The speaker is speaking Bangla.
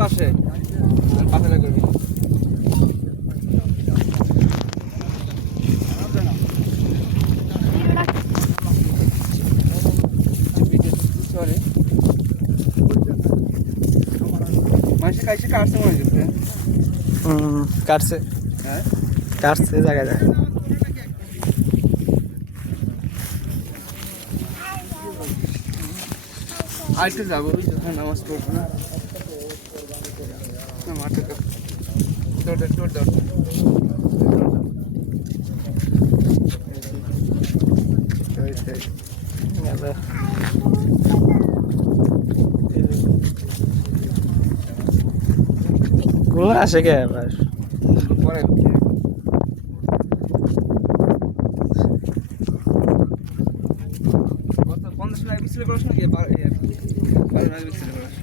ফুল আসে পাতলা করবি মানুষের কাছে কাটছে মনে হচ্ছে কাটছে হ্যাঁ কাটছে জায়গায় জায়গায় আইতে যাবো যখন নামাজ পড়বো না মাঠে তোর গুলো আসে কে আবার পরে কত 50 টাকা বিক্রি করাস নাকি 12 টাকা বিক্রি করাস